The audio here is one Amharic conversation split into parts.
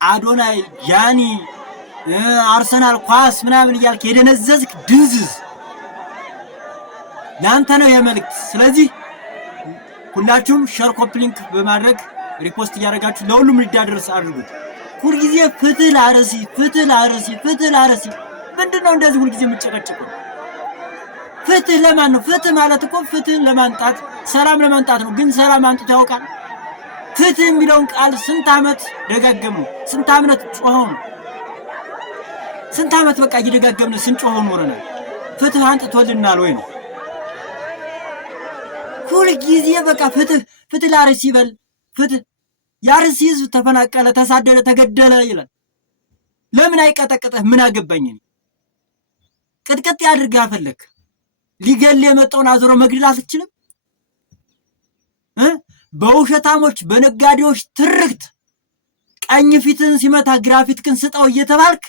አዶናይ ያኒ አርሰናል ኳስ ምናምን እያልክ የደነዘዝክ ድንዝዝ ላንተ ነው የመልእክት። ስለዚህ ሁላችሁም ሼር ኮፒ ሊንክ በማድረግ ሪፖስት እያደረጋችሁ ለሁሉም እንዲዳረስ አድርጉት። ሁልጊዜ ፍትህ ለአርሲ ፍትህ ለአርሲ ፍትህ ለአርሲ ምንድነው እንደዚህ ሁልጊዜ የምትጨቀጭቁ? ፍትህ ለማን ነው? ፍትህ ማለት እኮ ፍትህን ለማንጣት ሰላም ለማንጣት ነው። ግን ሰላም አንጥቶ ያውቃል? ፍትህ የሚለውን ቃል ስንት ዓመት ደጋገምነው? ስንት ዓመት ጮኸው ነው? ስንት ዓመት በቃ እየደጋገምን ስንጮኸው ኖረናል። ፍትህ አንጥቶልናል ወይ ነው? ሁልጊዜ በቃ ፍትህ ፍትህ ለአርሲ ይበል። ፍትህ የአርሲ ህዝብ ተፈናቀለ፣ ተሳደደ፣ ተገደለ ይላል። ለምን አይቀጠቅጥህ? ምን አገባኝ? ቅጥቅጥ ያድርግህ አፈለክ። ሊገል የመጣውን አዞሮ መግደል አትችልም? በውሸታሞች በነጋዴዎች ትርክት ቀኝ ፊትን ሲመታ ግራ ፊትህን ስጠው እየተባልክ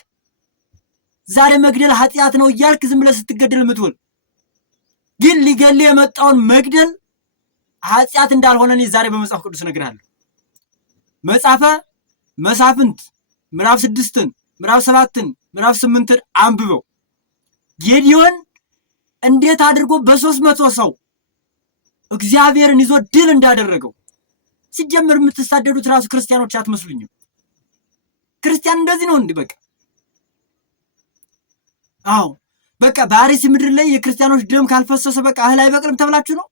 ዛሬ መግደል ኃጢአት ነው እያልክ ዝም ብለህ ስትገደል የምትውል ግን ሊገል የመጣውን መግደል ኃጢአት እንዳልሆነ እኔ ዛሬ በመጽሐፍ ቅዱስ እነግርሃለሁ። መጽሐፈ መሳፍንት ምዕራፍ 6 ምዕራፍ 7 ምዕራፍ 8 አንብበው። ጌዲዮን እንዴት አድርጎ በ300 ሰው እግዚአብሔርን ይዞ ድል እንዳደረገው። ሲጀምር የምትሳደዱት ራሱ ክርስቲያኖች አትመስሉኝም። ክርስቲያን እንደዚህ ነው እንዴ? በቃ አዎ በቃ በአርሲ ምድር ላይ የክርስቲያኖች ደም ካልፈሰሰ በቃ እህል አይበቅልም ተብላችሁ ነው?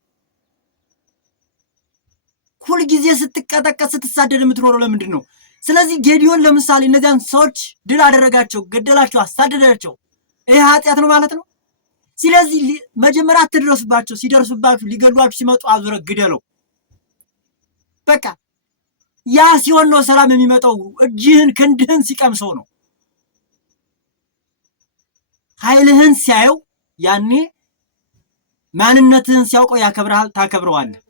ሁልጊዜ ስትቀጠቀጥ ስትሳደድ የምትኖረው ለምንድን ነው? ስለዚህ ጌዲዮን ለምሳሌ እነዚያን ሰዎች ድል አደረጋቸው፣ ገደላቸው፣ አሳደዳቸው። ይህ ኃጢአት ነው ማለት ነው? ስለዚህ መጀመሪያ አትድረሱባቸው። ሲደርሱባችሁ ሊገሏችሁ ሲመጡ አዙረ ግደለው። በቃ ያ ሲሆን ነው ሰላም የሚመጣው። እጅህን ክንድህን ሲቀምሰው ነው። ኃይልህን ሲያየው ያኔ ማንነትህን ሲያውቀው ያከብርሃል፣ ታከብረዋለህ።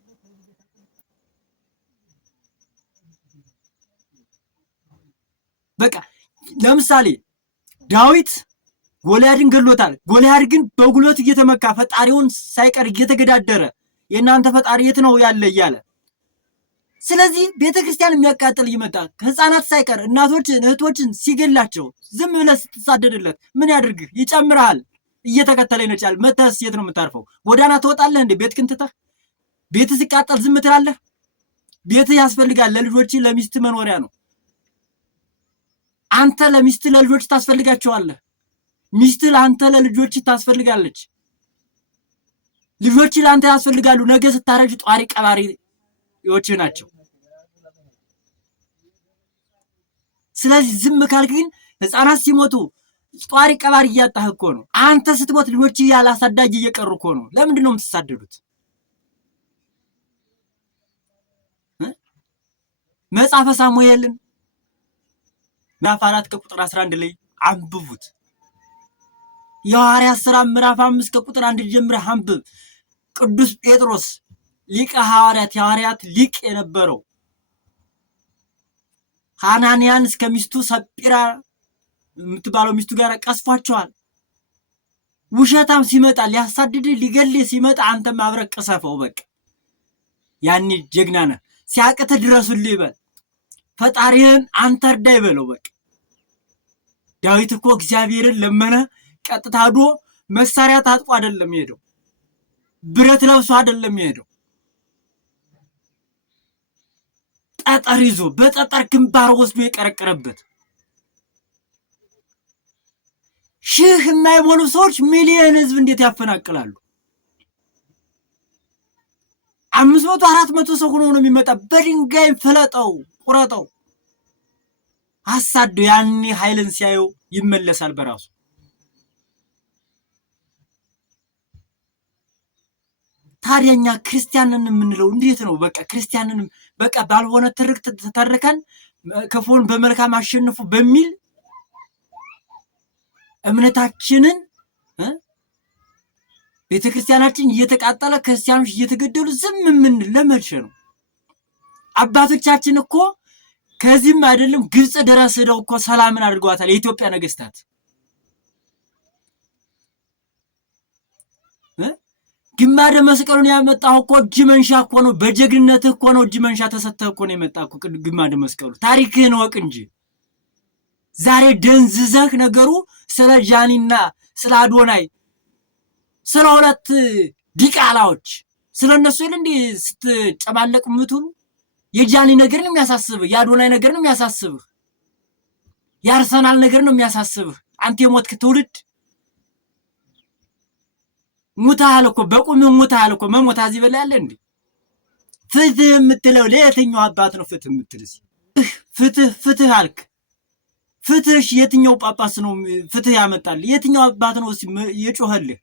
በቃ ለምሳሌ ዳዊት ጎልያድን ገሎታል። ጎልያድ ግን በጉልበቱ እየተመካ ፈጣሪውን ሳይቀር እየተገዳደረ የእናንተ ፈጣሪ የት ነው ያለ እያለ ስለዚህ ቤተክርስቲያን የሚያቃጥል ይመጣል። ህፃናት ሳይቀር እናቶችን እህቶችን ሲገላቸው ዝም ብለህ ስትሳደድለት ምን ያድርግህ? ይጨምርሃል። እየተከተለ ይነጫል። መተስ የት ነው የምታርፈው? ጎዳና ትወጣለህ እንዴ? ቤትህን ትተህ ቤትህ ሲቃጠል ዝም ትላለህ? ቤትህ ያስፈልጋል። ለልጆች ለሚስት መኖሪያ ነው። አንተ ለሚስት ለልጆች ታስፈልጋቸዋለህ። ሚስት ለአንተ ለልጆች ታስፈልጋለች። ልጆች ለአንተ ያስፈልጋሉ። ነገ ስታረጅ ጧሪ ቀባሪዎች ናቸው። ስለዚህ ዝም ካልክ ግን ህፃናት ሲሞቱ ጧሪ ቀባሪ እያጣህ እኮ ነው። አንተ ስትሞት ልጆች ያለ አሳዳጊ እየቀሩ እኮ ነው። ለምንድን ነው የምትሳደዱት? መጽሐፈ ሳሙኤልን ምዕራፍ 4 ከቁጥር 11 ላይ አንብቡት። የሐዋርያት ሥራ ምዕራፍ 5 ከቁጥር 1 ጀምረህ አንብብ። ቅዱስ ጴጥሮስ ሊቀ ሐዋርያት የሐዋርያት ሊቅ የነበረው ሐናንያን እስከ ሚስቱ ሰጲራ የምትባለው ሚስቱ ጋር ቀስፏቸዋል። ውሸታም ሲመጣ ሊያሳድድ ሊገል ሲመጣ አንተም አብረህ ቀሰፈው። በቃ ያኔ ጀግና ነህ። ሲያቅትህ ድረሱልህ ይበል። ፈጣሪህን አንተ እርዳይ በለው። በቃ ዳዊት እኮ እግዚአብሔርን ለመነ። ቀጥታ ሄዶ መሳሪያ ታጥቆ አይደለም የሄደው፣ ብረት ለብሶ አይደለም የሄደው። ጠጠር ይዞ በጠጠር ግንባር ወስዶ የቀረቀረበት ሺህ የማይሞሉ ሰዎች ሚሊዮን ህዝብ እንዴት ያፈናቅላሉ? 500 400 ሰው ሆኖ ነው የሚመጣ። በድንጋይ ፍለጠው ቁረጠው አሳዶ ያኔ ኃይልን ሲያየው ይመለሳል በራሱ። ታዲያኛ ክርስቲያንን የምንለው እንዴት ነው? በቃ ክርስቲያንን በቃ ባልሆነ ትርክት ተተርከን ክፉን በመልካም አሸንፉ በሚል እምነታችንን ቤተክርስቲያናችን እየተቃጠለ ክርስቲያኖች እየተገደሉ ዝም ምን ለመድሽ ነው? አባቶቻችን እኮ ከዚህም አይደለም ግብጽ ድረስ ሄደው እኮ ሰላምን አድርገዋታል። የኢትዮጵያ ነገስታት ግማደ መስቀሉን ያመጣው እኮ እጅ መንሻ እኮ ነው። በጀግንነት እኮ ነው እጅ መንሻ ተሰጥተህ እኮ ነው የመጣው ግማደ መስቀሉ። ታሪክህን ወቅ እንጂ ዛሬ ደንዝዘህ ነገሩ ስለ ጃኒና ስለ አዶናይ ስለ ሁለት ዲቃላዎች ስለነሱ እንዴ ስትጨማለቅ ምትሉ የጃኒ ነገር ነው የሚያሳስብህ፣ የአዶናይ ነገር ነው የሚያሳስብህ፣ የአርሰናል ነገር ነው የሚያሳስብህ። አንተ የሞትክ ትውልድ ሙታል እኮ በቁምህ ሙታል እኮ መሞት እዚህ በላይ አለ እንዴ? ፍትህ የምትለው ለየትኛው አባት ነው ፍትህ የምትልስ? ፍትህ አልክ። ፍትህ የትኛው ጳጳስ ነው ፍትህ ያመጣል? የትኛው አባት ነው የጮኸልህ?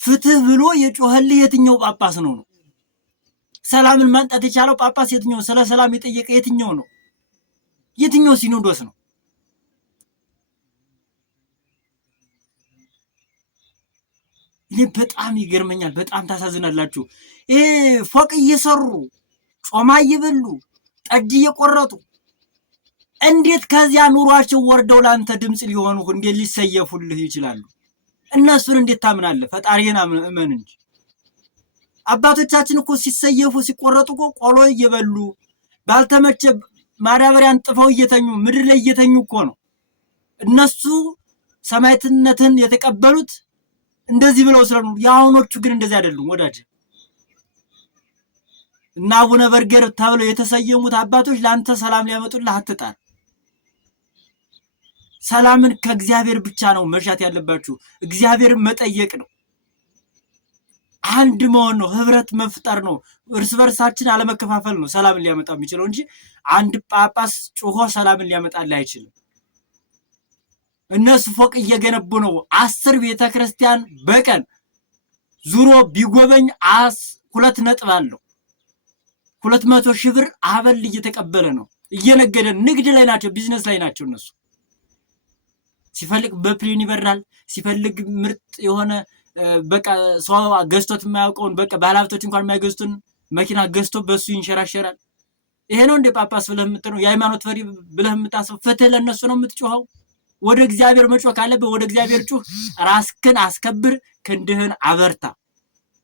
ፍትህ ብሎ የጮኸልህ የትኛው ጳጳስ ነው? ሰላምን ማንጣት የቻለው ጳጳስ የትኛው? ስለ ሰላም የጠየቀ የትኛው ነው? የትኛው ሲኖዶስ ነው? እኔ በጣም ይገርመኛል። በጣም ታሳዝናላችሁ። ይሄ ፎቅ እየሰሩ ጮማ እየበሉ ጠጅ እየቆረጡ እንዴት ከዚያ ኑሯቸው ወርደው ላንተ ድምፅ ሊሆኑ እንዴት ሊሰየፉልህ ይችላሉ? እነሱን እንዴት ታምናለህ? ፈጣሪህን እመን እንጂ። አባቶቻችን እኮ ሲሰየፉ ሲቆረጡ እኮ ቆሎ እየበሉ ባልተመቸ ማዳበሪያን ጥፈው እየተኙ ምድር ላይ እየተኙ እኮ ነው። እነሱ ሰማዕትነትን የተቀበሉት እንደዚህ ብለው ስለሆኑ፣ የአሁኖቹ ግን እንደዚህ አይደሉም ወዳጅ። እና አቡነ በርገር ተብለው የተሰየሙት አባቶች ለአንተ ሰላም ሊያመጡልህ አትጣር። ሰላምን ከእግዚአብሔር ብቻ ነው መሻት ያለባችሁ። እግዚአብሔርን መጠየቅ ነው። አንድ መሆን ነው። ህብረት መፍጠር ነው። እርስ በርሳችን አለመከፋፈል ነው ሰላምን ሊያመጣ የሚችለው እንጂ አንድ ጳጳስ ጮሆ ሰላምን ሊያመጣልህ አይችልም። እነሱ ፎቅ እየገነቡ ነው። 10 ቤተክርስቲያን በቀን ዙሮ ቢጎበኝ 2 ነጥብ አለው። 200 ሺህ ብር አበል እየተቀበለ ነው። እየነገደ ንግድ ላይ ናቸው፣ ቢዝነስ ላይ ናቸው እነሱ። ሲፈልግ በፕሌን ይበራል፣ ሲፈልግ ምርጥ የሆነ በቃ ሰው ገዝቶት የማያውቀውን በቃ ባለሀብቶች እንኳን የማይገዙትን መኪና ገዝቶ በሱ ይንሸራሸራል። ይሄ ነው እንደ ጳጳስ ብለህ የምትለው? የሃይማኖት መሪ ብለህ የምታስበው? ፍትህ ለነሱ ነው የምትጮኸው? ወደ እግዚአብሔር መጮህ ካለብህ ወደ እግዚአብሔር ጩህ። ራስህን አስከብር፣ ክንድህን አበርታ።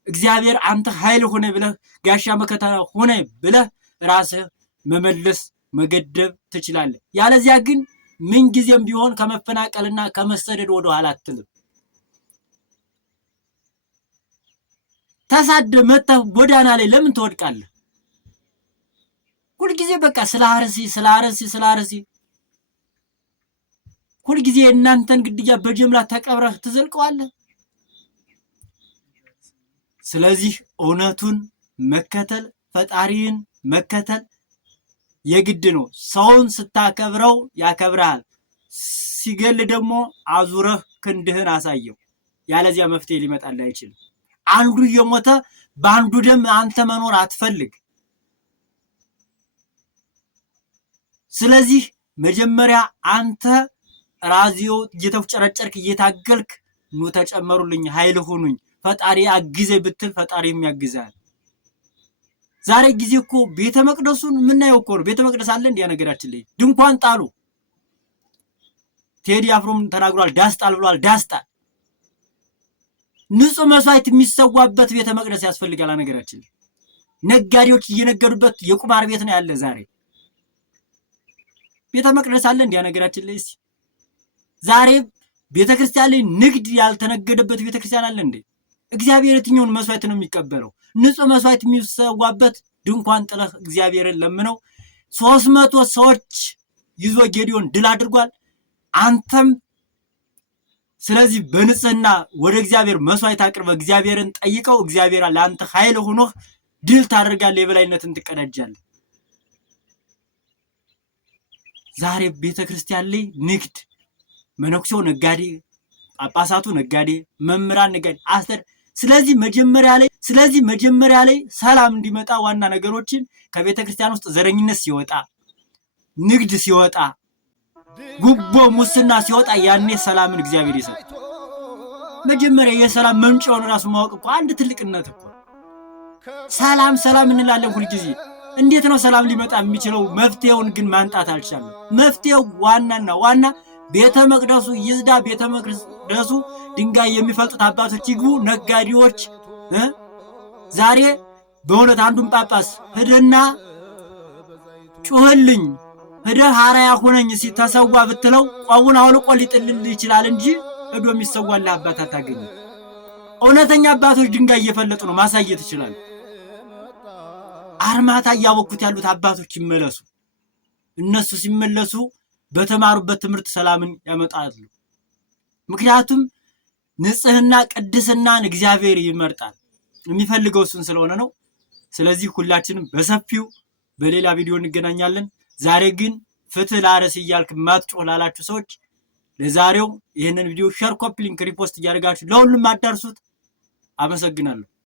እግዚአብሔር አንተ ኃይል ሆነ ብለህ ጋሻ መከታ ሆነ ብለህ ራስህ መመለስ መገደብ ትችላለህ። ያለዚያ ግን ምን ጊዜም ቢሆን ከመፈናቀልና ከመሰደድ ወደ ኋላ አትልም። ተሳደ መተህ ጎዳና ላይ ለምን ትወድቃለህ? ሁልጊዜ በቃ ስለ አርሲ ሁልጊዜ እናንተን ግድያ በጀምላ ተቀብረህ ትዘልቀዋለህ። ስለዚህ እውነቱን መከተል ፈጣሪን መከተል የግድ ነው። ሰውን ስታከብረው ያከብራል፣ ሲገል ደግሞ አዙረህ ክንድህን አሳየው። ያለዚያ መፍትሄ ሊመጣልህ አይችልም። አንዱ እየሞተ በአንዱ ደም አንተ መኖር አትፈልግ። ስለዚህ መጀመሪያ አንተ ራዚዮ እየተፍጨረጨርክ እየታገልክ ኑ ተጨመሩልኝ፣ ኃይል ሁኑኝ፣ ፈጣሪ አግዘኝ ብትል ፈጣሪ የሚያግዛል። ዛሬ ጊዜ እኮ ቤተ መቅደሱን የምናየው እኮ ነው። ቤተ መቅደስ አለ እንዲያ ነገራችን ላይ ድንኳን ጣሉ። ቴዲ አፍሮም ተናግሯል። ዳስጣል ብሏል። ዳስጣል ንጹህ መስዋዕት የሚሰዋበት ቤተ መቅደስ ያስፈልጋል። ነገራችን ላይ ነጋዴዎች እየነገዱበት የቁማር ቤት ነው ያለ። ዛሬ ቤተ መቅደስ አለ እንዲያ ነገራችን ላይ ዛሬ ቤተክርስቲያን ላይ ንግድ ያልተነገደበት ቤተክርስቲያን አለ እንዴ? እግዚአብሔር የትኛውን መስዋዕት ነው የሚቀበለው? ንጹህ መስዋዕት የሚሰዋበት ድንኳን ጥለህ እግዚአብሔርን ለምነው። 300 ሰዎች ይዞ ጌዲዮን ድል አድርጓል። አንተም ስለዚህ በንጽህና ወደ እግዚአብሔር መስዋዕት አቅርበ እግዚአብሔርን ጠይቀው። እግዚአብሔር ለአንተ ኃይል ሆኖህ ድል ታደርጋለህ፣ የበላይነትን ትቀዳጃለህ። ዛሬ ቤተክርስቲያን ላይ ንግድ፣ መነኩሴው ነጋዴ፣ ጳጳሳቱ ነጋዴ፣ መምህራን ነጋዴ፣ ስለዚህ መጀመሪያ ላይ ሰላም እንዲመጣ ዋና ነገሮችን ከቤተክርስቲያን ውስጥ ዘረኝነት ሲወጣ፣ ንግድ ሲወጣ፣ ጉቦ ሙስና ሲወጣ ያኔ ሰላምን እግዚአብሔር ይሰጥ። መጀመሪያ የሰላም መምጫውን ራሱ ማወቅ እኮ አንድ ትልቅነት እኮ። ሰላም እንላለን ሁልጊዜ። እንዴት ነው ሰላም ሊመጣ የሚችለው? መፍትሄውን ግን ማንጣት አልቻለም። መፍትሄው ዋና ቤተ መቅደሱ ይዝዳ። ቤተ መቅደሱ ድንጋይ የሚፈልጡት አባቶች ይግቡ። ነጋዴዎች ዛሬ በእውነት አንዱን ጳጳስ ሂድና ጩህልኝ ሄደህ አራያ ሆነኝ ሲተሰዋ ብትለው ቆቡን አውልቆ ሊጥልልህ ይችላል እንጂ ሄዶ የሚሰዋልህ አባት አታገኝም። እውነተኛ አባቶች ድንጋይ እየፈለጡ ነው ማሳየት ይችላል። አርማታ እያወኩት ያሉት አባቶች ይመለሱ። እነሱ ሲመለሱ በተማሩበት ትምህርት ሰላምን ያመጣሉ። ምክንያቱም ንጽህና ቅድስናን እግዚአብሔር ይመርጣል። የሚፈልገው እሱን ስለሆነ ነው። ስለዚህ ሁላችንም በሰፊው በሌላ ቪዲዮ እንገናኛለን። ዛሬ ግን ፍትህ ለአርሲ እያልክ ማትጮህ ላላችሁ ሰዎች ለዛሬው ይህንን ቪዲዮ ሼር፣ ኮፒ ሊንክ፣ ሪፖስት እያደረጋችሁ ለሁሉም አዳርሱት። አመሰግናለሁ።